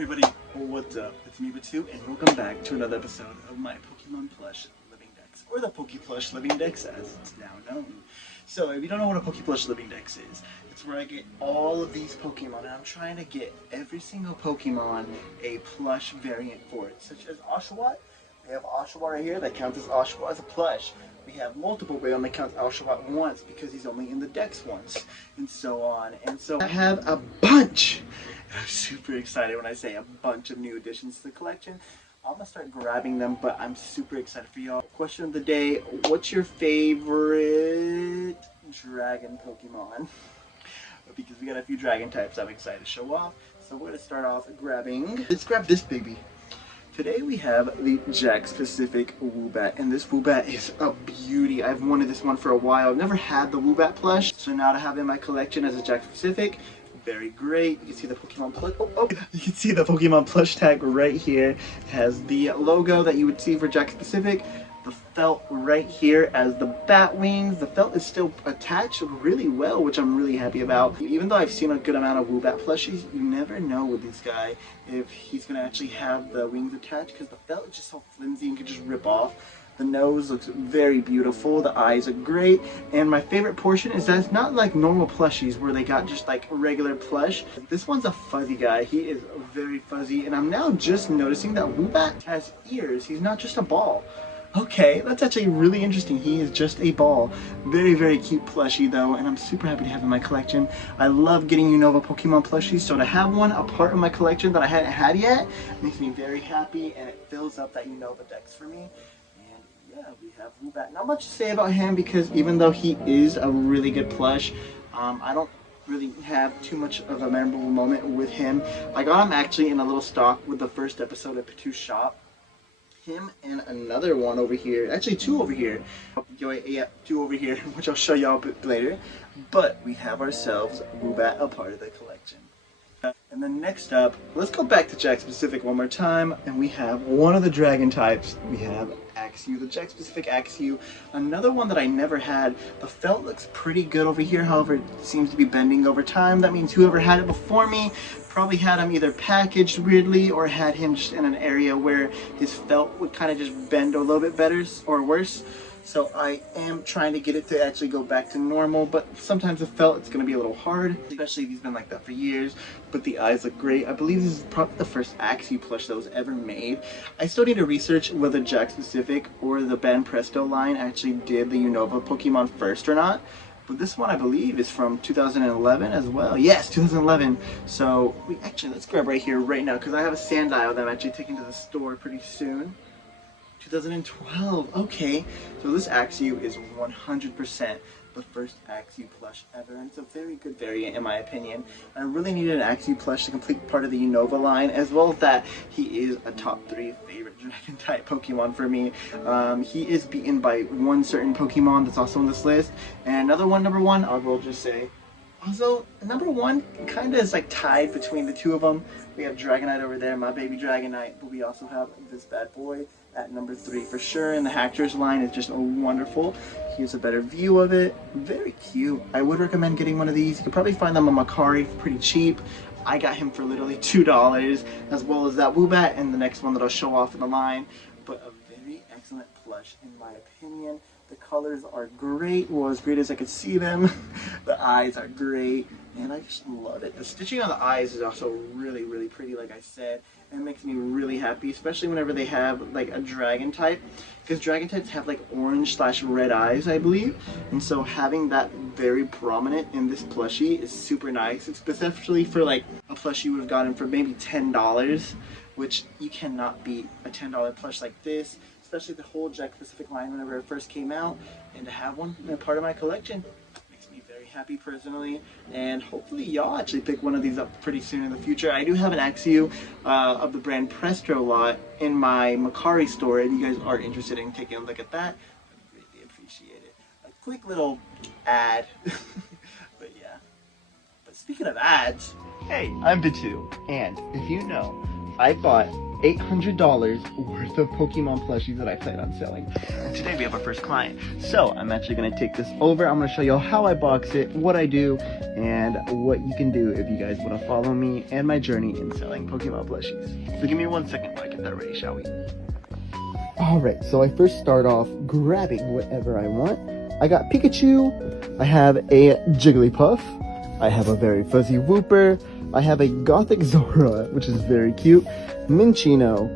everybody, what's up? It's me, Batu, and welcome back to another episode of my Pokemon Plush Living Dex, or the PokePlush Living Dex as it's now known. So if you don't know what a PokePlush Living Dex is, it's where I get all of these Pokemon, and I'm trying to get every single Pokemon a plush variant for it, such as Oshawott. We have Oshawott right here that counts as Oshawott as a plush. We have multiple, but only counts Oshawott once because he's only in the Dex once, and so on. And so I have a bunch. I'm super excited when I say a bunch of new additions to the collection. I'm gonna start grabbing them, but I'm super excited for y'all. Question of the day: what's your favorite dragon Pokemon? Because we got a few dragon types I'm excited to show off. So we're gonna start off grabbing. Let's grab this baby. Today we have the Jack-specific Woobat, and this Woobat is a beauty. I've wanted this one for a while. I've never had the Woobat plush, so now to have it in my collection as a Jack-specific, very great. You can see the Pokemon plush. You can see the Pokemon plush tag right here. It has the logo that you would see for Jack-specific. The felt right here as the bat wings. The felt is still attached really well, which I'm really happy about. Even though I've seen a good amount of Woobat plushies, you never know with this guy if he's gonna actually have the wings attached, because the felt is just so flimsy and can just rip off. The nose looks very beautiful, the eyes are great, and my favorite portion is that it's not like normal plushies where they got just like regular plush. This one's a fuzzy guy. He is very fuzzy, and I'm now just noticing that Woobat has ears. He's not just a ball. Okay, that's actually really interesting. He is just a ball. Very, very cute plushie though, and I'm super happy to have in my collection. I love getting Unova Pokemon plushies, so to have one a part of my collection that I hadn't had yet makes me very happy, and it fills up that Unova Dex for me. And yeah, we have Woobat. Not much to say about him because even though he is a really good plush, I don't really have too much of a memorable moment with him. I got him actually in a little stock with the first episode of Patu's shop. Him and another one over here, actually two over here. Yeah, two over here, which I'll show y'all a bit later. But we have ourselves Woobat, a part of the collection. And then next up, let's go back to Jack-specific one more time, and we have one of the dragon types. We have Axew, the Jack-specific Axew. Another one that I never had. The felt looks pretty good over here, however it seems to be bending over time. That means whoever had it before me probably had him either packaged weirdly or had him just in an area where his felt would kind of just bend a little bit better or worse. So I am trying to get it to actually go back to normal, but sometimes the felt it's going to be a little hard, especially if he's been like that for years. But the eyes look great. I believe this is probably the first Axew plush that was ever made. I still need to research whether Jack-specific or the Ben Presto line actually did the Unova Pokemon first or not. But this one I believe is from 2011 as well. Yes, 2011. So let's grab right here right now, because I have a Sandile that I'm actually taking to the store pretty soon. 2012, okay. So this Axew is 100% the first Axew plush ever, and it's a very good variant in my opinion. I really needed an Axew plush to complete part of the Unova line, as well as that he is a top 3 favorite dragon type Pokemon for me. He is beaten by one certain Pokemon that's also on this list, and another one, number 1, I will just say. Also, number 1 kind of is like tied between the two of them. We have Dragonite over there, my baby Dragonite, but we also have this bad boy at number 3 for sure. And the Hackers line is just wonderful. Here's a better view of it. Very cute. I would recommend getting one of these. You could probably find them on Macari for pretty cheap. I got him for literally $2, as well as that Woobat and the next one that I'll show off in the line. But a very excellent plush in my opinion. The colors are great, well, as great as I could see them. The eyes are great, and I just love it. The stitching on the eyes is also really, really pretty, like I said. And it makes me really happy, especially whenever they have like a dragon type, because dragon types have like orange/red eyes, I believe. And so having that very prominent in this plushie is super nice, especially for like a plushie you would have gotten for maybe $10, which you cannot beat a $10 plush like this. Especially the whole Jack-specific line whenever it first came out, and to have one in a part of my collection makes me very happy personally, and hopefully y'all actually pick one of these up pretty soon in the future. I do have an Axew of the brand Presto lot in my Macari store, and you guys are interested in taking a look at that, I greatly appreciate it. A quick little ad, but yeah. But speaking of ads, hey, I'm Batu, and if you know, I bought $800 worth of Pokemon plushies that I plan on selling. And today we have our first client. So I'm actually going to take this over. I'm going to show you how I box it, what I do, and what you can do if you guys want to follow me and my journey in selling Pokemon plushies. So give me 1 second while I get that ready, shall we? Alright, so I first start off grabbing whatever I want. I got Pikachu, I have a Jigglypuff, I have a very fuzzy Wooper, I have a Gothic Zora, which is very cute, Minccino,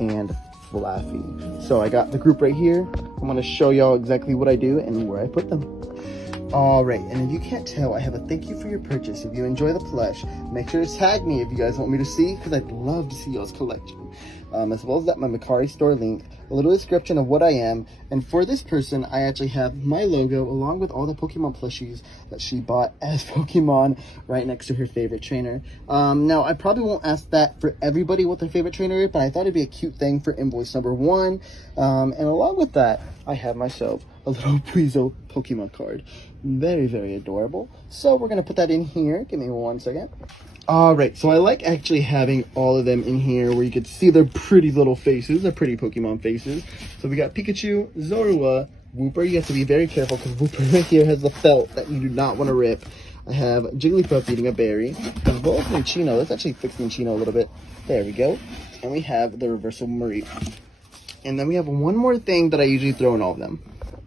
and Flaffy. So I got the group right here. I'm going to show y'all exactly what I do and where I put them. Alright, and if you can't tell, I have a thank you for your purchase. If you enjoy the plush, make sure to tag me if you guys want me to see, because I'd love to see y'all's collection. As well as that, my Mercari store link, a little description of what I am, and for this person, I actually have my logo along with all the Pokemon plushies that she bought as Pokemon right next to her favorite trainer. Now, I probably won't ask that for everybody what their favorite trainer is, but I thought it'd be a cute thing for invoice number 1. And along with that, I have myself a little Weasel Pokemon card. Very, very adorable. So we're going to put that in here. Give me 1 second. Alright, so I like actually having all of them in here where you can see their pretty little faces, their pretty Pokemon faces. So we got Pikachu, Zorua, Wooper. You have to be very careful because Wooper right here has the felt that you do not want to rip. I have Jigglypuff eating a berry, as well as Minccino. Let's actually fix Minccino a little bit. There we go. And we have the reversal Marie. And then we have one more thing that I usually throw in all of them.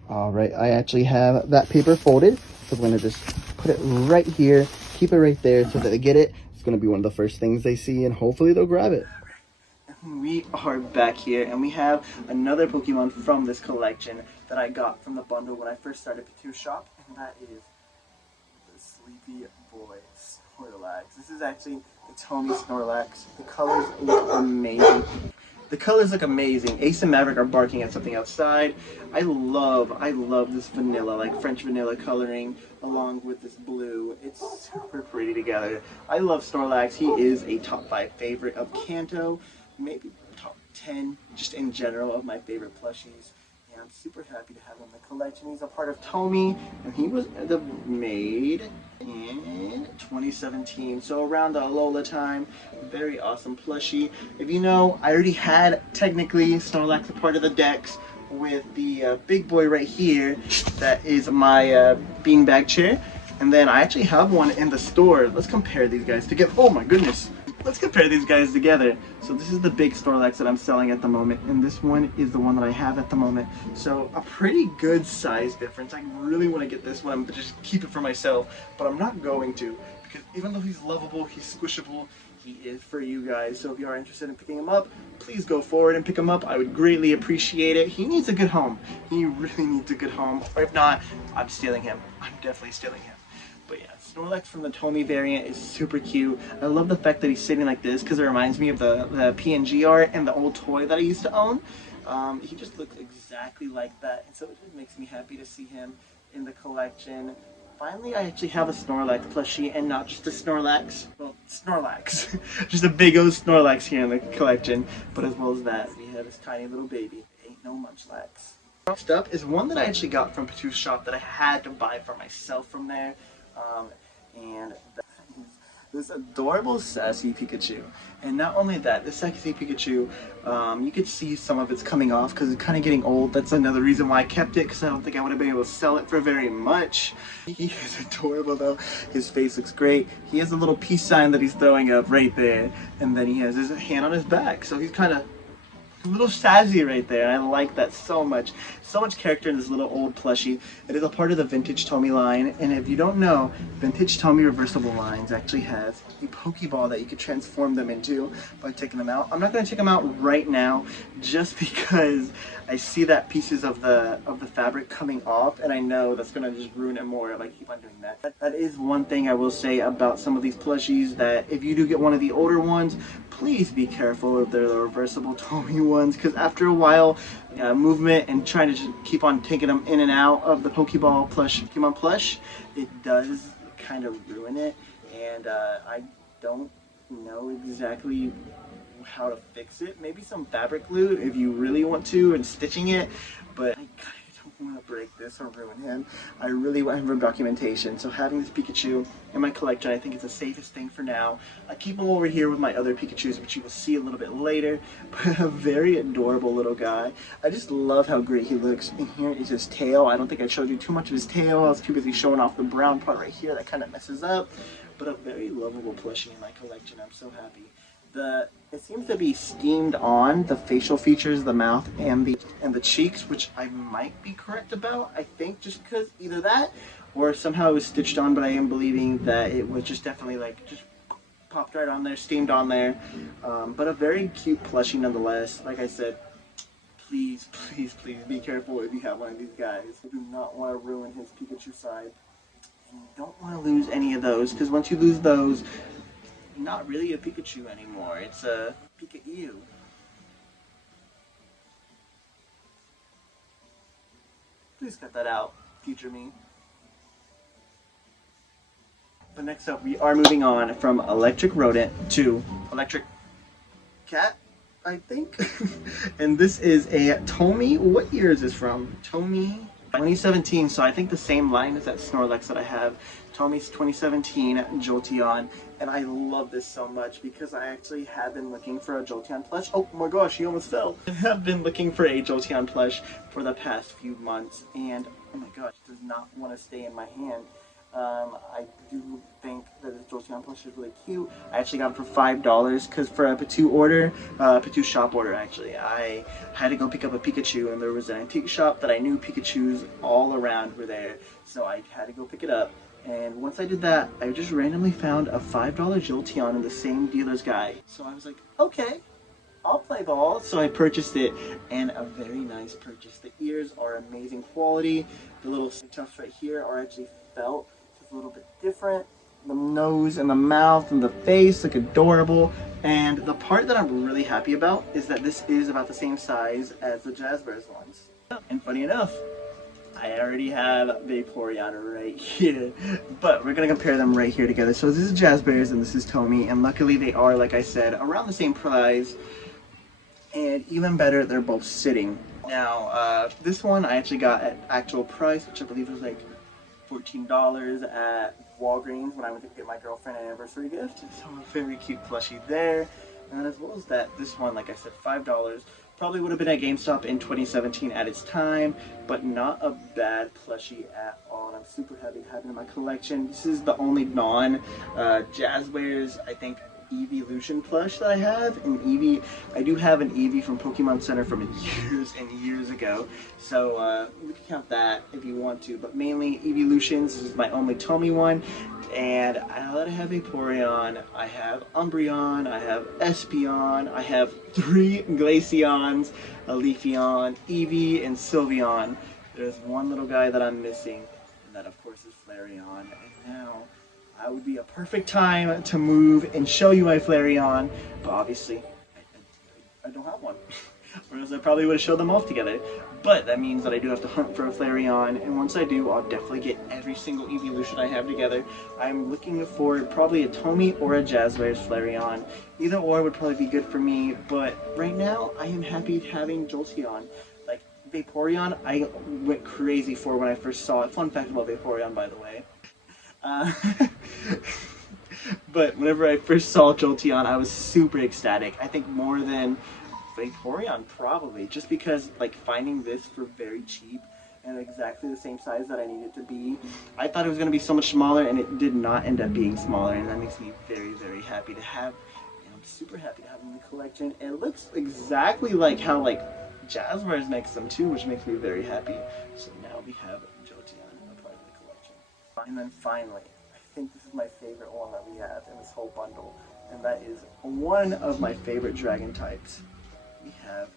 Alright, I actually have that paper folded. So I'm going to just put it right here, keep it right there so that they get it. It's going to be one of the first things they see and hopefully they'll grab it. We are back here and we have another Pokemon from this collection that I got from the bundle when I first started Pikachu Shop, and that is the Sleepy Boy Snorlax. This is actually a Tommy Snorlax. The colors look amazing. The colors look amazing. Ace and Maverick are barking at something outside. I love this vanilla, like French vanilla coloring along with this blue. It's super pretty together. I love Snorlax. He is a top 5 favorite of Kanto, maybe top 10 just in general of my favorite plushies. And I'm super happy to have him in the collection. He's a part of Tomy, and he was made in 2017, so around the Alola time. Very awesome plushie. If you know, I already had technically Snorlax a part of the decks with the big boy right here that is my beanbag chair, and then I actually have one in the store. Let's compare these guys together. Oh my goodness, let's compare these guys together. So this is the big Snorlax that I'm selling at the moment, and this one is the one that I have at the moment. So a pretty good size difference. I really want to get this one, but just keep it for myself, but I'm not going to, because even though he's lovable, he's squishable, he is for you guys. So if you are interested in picking him up, please go forward and pick him up. I would greatly appreciate it. He needs a good home. He really needs a good home. Or if not, I'm stealing him. I'm definitely stealing him. But yeah, Snorlax from the Tomy variant is super cute. I love the fact that he's sitting like this because it reminds me of the PNG art and the old toy that I used to own. He just looks exactly like that, and so it just makes me happy to see him in the collection. Finally, I actually have a Snorlax plushie and not just a Snorlax. Well, Snorlax. Just a big old Snorlax here in the collection. But as well as that, we have this tiny little baby. Ain't no Munchlax. Next up is one that I actually got from Pikachu Shop that I had to buy for myself from there. And that is this adorable sassy Pikachu. And not only that, this sassy Pikachu, you could see some of it's coming off because it's kind of getting old. That's another reason why I kept it, because I don't think I would have been able to sell it for very much. He is adorable though. His face looks great. He has a little peace sign that he's throwing up right there, and then he has his hand on his back, so he's kind of a little sassy right there. I like that so much. So much character in this little old plushie. It is a part of the Vintage Tomy line, and if you don't know, Vintage Tomy reversible lines actually has a Pokeball that you could transform them into by taking them out. I'm not going to take them out right now just because I see that pieces of the fabric coming off, and I know that's going to just ruin it more if I keep on doing that. That is one thing I will say about some of these plushies, that if you do get one of the older ones, please be careful if they're the reversible Tomy ones, because after a while, movement and trying to just keep on taking them in and out of the Pokemon plush, it does kind of ruin it, and I don't know exactly how to fix it. Maybe some fabric glue if you really want to, and stitching it, but I don't want to break this or ruin him. I really want him for documentation. So having this Pikachu in my collection, I think is the safest thing for now. I keep him over here with my other Pikachus, which you will see a little bit later. But a very adorable little guy. I just love how great he looks. And here is his tail. I don't think I showed you too much of his tail. I was too busy showing off the brown part right here that kind of messes up. But a very lovable plushie in my collection. I'm so happy. It seems to be steamed on, the facial features, the mouth, and the cheeks, which I might be correct about. I think just because either that or somehow it was stitched on, but I am believing that it was just definitely like just popped right on there, steamed on there. But a very cute plushie nonetheless. Like I said, please, please, please be careful if you have one of these guys. I do not want to ruin his Pikachu side. And you don't want to lose any of those, because once you lose those, not really a Pikachu anymore. It's a Pika-Ew. Please cut that out, future me. But next up, we are moving on from electric rodent to electric cat, I think. And this is a Tomy. What year is this from? Tomy 2017. So I think the same line as that Snorlax that I have. Tomy's 2017 Jolteon, and I love this so much because I actually have been looking for a Jolteon plush. Oh my gosh, he almost fell. I have been looking for a Jolteon plush for the past few months, and oh my gosh, it does not want to stay in my hand. I do think that this Jolteon plush is really cute. I actually got it for $5 because for a Patu order, Patu shop order actually, I had to go pick up a Pikachu, and there was an antique shop that I knew Pikachus all around were there, so I had to go pick it up. And once I did that, I just randomly found a $5 Jolteon in the same dealer's guide. So I was like, okay, I'll play ball. So I purchased it, and a very nice purchase. The ears are amazing quality. The little tufts right here are actually felt. It's a little bit different. The nose and the mouth and the face look adorable. And the part that I'm really happy about is that this is about the same size as the Jazzbears ones. And funny enough, I already have Vaporeon right here, but we're going to compare them right here together. So this is Jazzbears and this is Tomy, and luckily they are, like I said, around the same price, and even better, they're both sitting. Now, this one I actually got at actual price, which I believe was like $14 at Walgreens when I went to get my girlfriend an anniversary gift. So a very cute plushie there, and then as well as that, this one, like I said, $5. Probably would have been at GameStop in 2017 at its time, but not a bad plushie at all. And I'm super happy to have it in my collection. This is the only non-Jazzbears, I think, Evolution plush that I have. And Eevee, I do have an Eevee from Pokemon Center from years and years ago. So we can count that if you want to. But mainly Evolutions. This is my only Tomy one. And I have Vaporeon, I have Umbreon, I have Espeon, I have 3 Glaceons, a Leafeon, Eevee, and Sylveon. There's one little guy that I'm missing, and that of course is Flareon. And now, I would be a perfect time to move and show you my Flareon, but obviously, I don't have one. Or else I probably would have showed them off together. But that means that I do have to hunt for a Flareon, and once I do, I'll definitely get every single evolution I have together. I'm looking for probably a Tomy or a Jazzbears Flareon. Either or would probably be good for me, but right now, I am happy having Jolteon. Like, Vaporeon, I went crazy for when I first saw it. Fun fact about Vaporeon, by the way. But whenever I first saw Jolteon, I was super ecstatic. I think more than Vaporeon probably, just because like finding this for very cheap and exactly the same size that I need it to be. I thought it was going to be so much smaller, and it did not end up being smaller, and that makes me very, very happy to have, and I'm super happy to have them in the collection. And it looks exactly like how like Jazzbears makes them too, which makes me very happy. So now we have Jolteon a part of the collection. And then finally, I think this is my favorite one that we have in this whole bundle, and that is one of my favorite dragon types. We have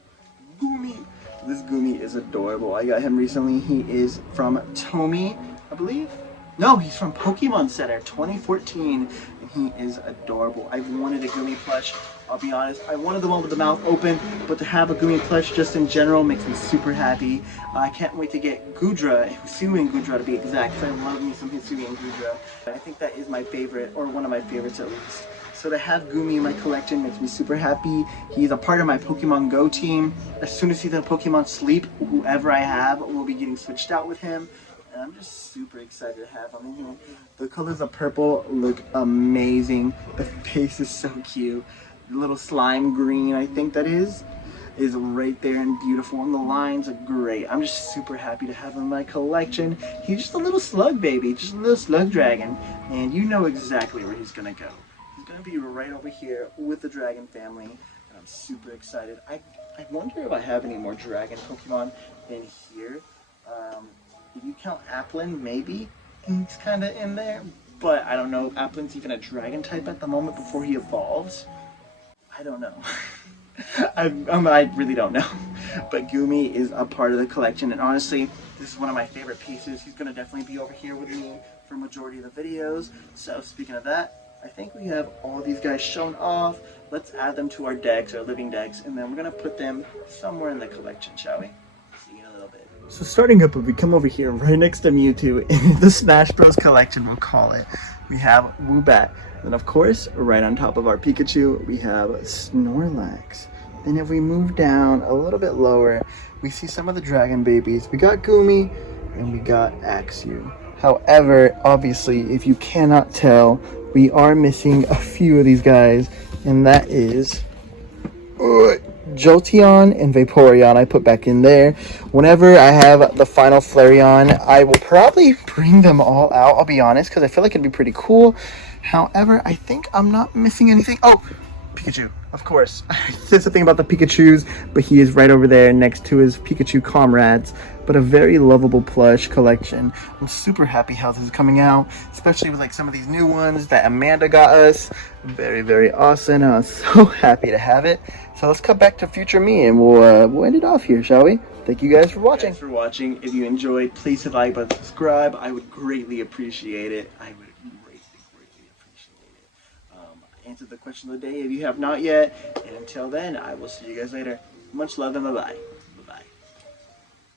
Goomy. This Goomy is adorable. I got him recently. He is from Tomy, I believe. No, he's from Pokemon Center 2014, and he is adorable. I've wanted a Goomy plush. I'll be honest, I wanted the one with the mouth open, but to have a Goomy plush just in general makes me super happy. I can't wait to get Goodra, Hisui and Goodra to be exact, because I love me some Hisui and Goodra. I think that is my favorite, or one of my favorites at least. So to have Gumi in my collection makes me super happy. He's a part of my Pokemon Go team. As soon as he's in Pokemon Sleep, whoever I have will be getting switched out with him. And I'm just super excited to have him in here. The colors of purple look amazing. The face is so cute. The little slime green, I think that is right there and beautiful, and the lines are great. I'm just super happy to have him in my collection. He's just a little slug baby, just a little slug dragon, and you know exactly where he's gonna go. He's gonna be right over here with the dragon family, and I'm super excited. I wonder if I have any more dragon Pokemon in here. If you count Applin, maybe he's kind of in there, but I don't know if Applin's even a dragon type at the moment before he evolves. I don't know. I really don't know. But Gumi is a part of the collection, and honestly, this is one of my favorite pieces. He's going to definitely be over here with me for a majority of the videos. So speaking of that, I think we have all these guys shown off. Let's add them to our decks, our living decks, and then we're going to put them somewhere in the collection, shall we? See you in a little bit. So starting up, if we come over here right next to Mewtwo in the Smash Bros collection, we'll call it, we have Woobat. And of course, right on top of our Pikachu, we have Snorlax. Then if we move down a little bit lower, we see some of the dragon babies. We got Gumi and we got Axew. However, obviously, if you cannot tell, we are missing a few of these guys, and that is Jolteon and Vaporeon I put back in there. Whenever I have the final Flareon, I will probably bring them all out, I'll be honest, because I feel like it'd be pretty cool. However, I think I'm not missing anything. Oh, Pikachu, of course. I said something about the Pikachus, but he is right over there next to his Pikachu comrades. But a very lovable plush collection. I'm super happy how this is coming out, especially with like some of these new ones that Amanda got us. Very, very awesome. I'm so happy to have it. So let's cut back to future me, and we'll end it off here, shall we? Thank you guys for watching. Thanks for watching. If you enjoyed, please hit like button, subscribe. I would greatly appreciate it. I would greatly appreciate it. Answer the question of the day if you have not yet. And until then, I will see you guys later. Much love and bye-bye.